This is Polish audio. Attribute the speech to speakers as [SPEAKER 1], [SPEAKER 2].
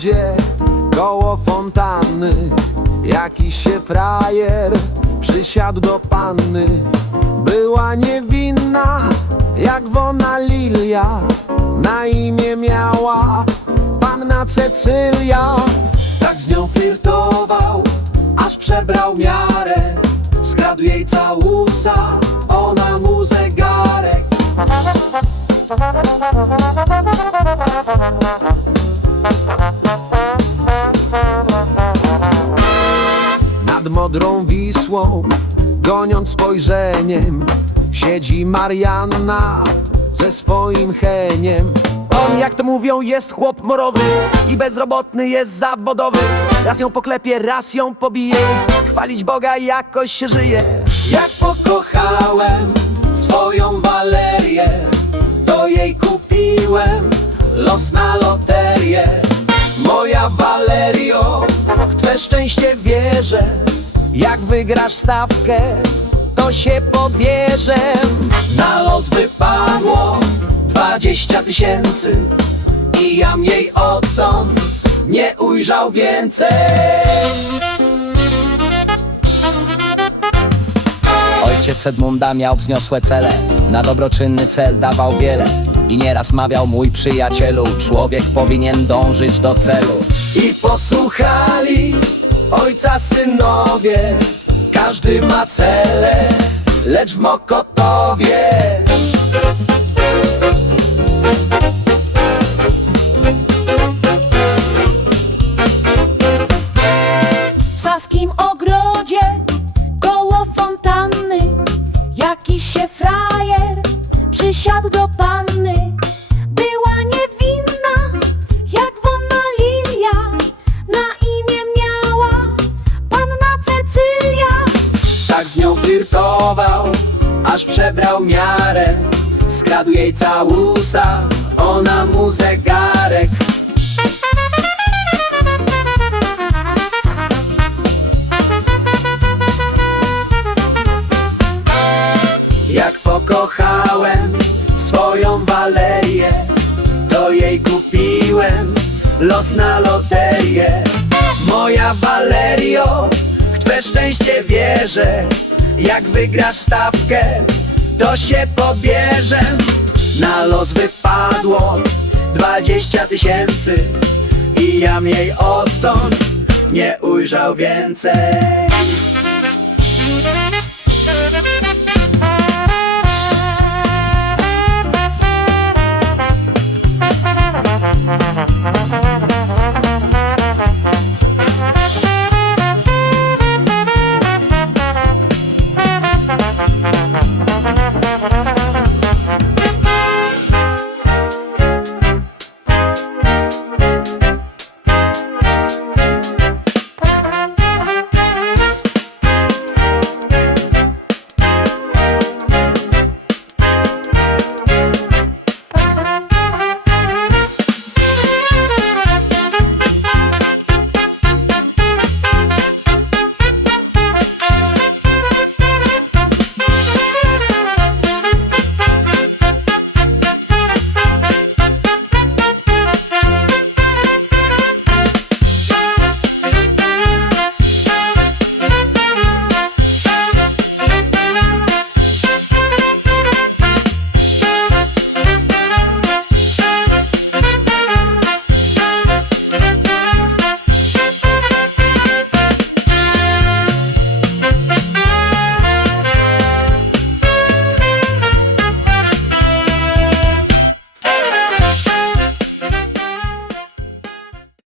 [SPEAKER 1] ogrodzie koło fontanny. Jakiś się frajer przysiadł do panny. Była niewinna jak wona lilia. Na imię miała panna Cecylia. Tak z nią flirtował, aż przebrał miarę. Skradł jej całusa, ona mu zegarek modrą Wisłą, goniąc spojrzeniem Siedzi Marianna ze swoim heniem. On, jak to mówią, jest chłop morowy I bezrobotny jest zawodowy. Raz ją poklepie, raz ją pobije. Chwalić Boga jakoś się żyje. Jak pokochałem swoją Walerię To jej kupiłem los na loterię. Moja Valerio, w Twe szczęście wierzę Jak wygrasz stawkę, to się pobierze. Na los wypadło dwadzieścia tysięcy I jam jej odtąd nie ujrzał więcej.
[SPEAKER 2] Ojciec Edmunda miał wzniosłe cele Na dobroczynny cel dawał wiele I nieraz mawiał mój przyjacielu Człowiek powinien dążyć do celu.
[SPEAKER 1] I posłuchali ojca synowie Każdy ma cele, lecz w Mokotowie.
[SPEAKER 3] W saskim ogrodzie koło fontanny Jakiś się frajer przysiadł do panny
[SPEAKER 1] z nią flirtował, aż przebrał miarę. Skradł jej całusa, ona mu zegarek. Jak pokochałem swoją Walerię To jej kupiłem los na loterię. Moja Valerio, szczęście wierzę. Jak wygrasz stawkę, to się pobierze. Na los wypadło dwadzieścia tysięcy I jam jej odtąd nie ujrzał więcej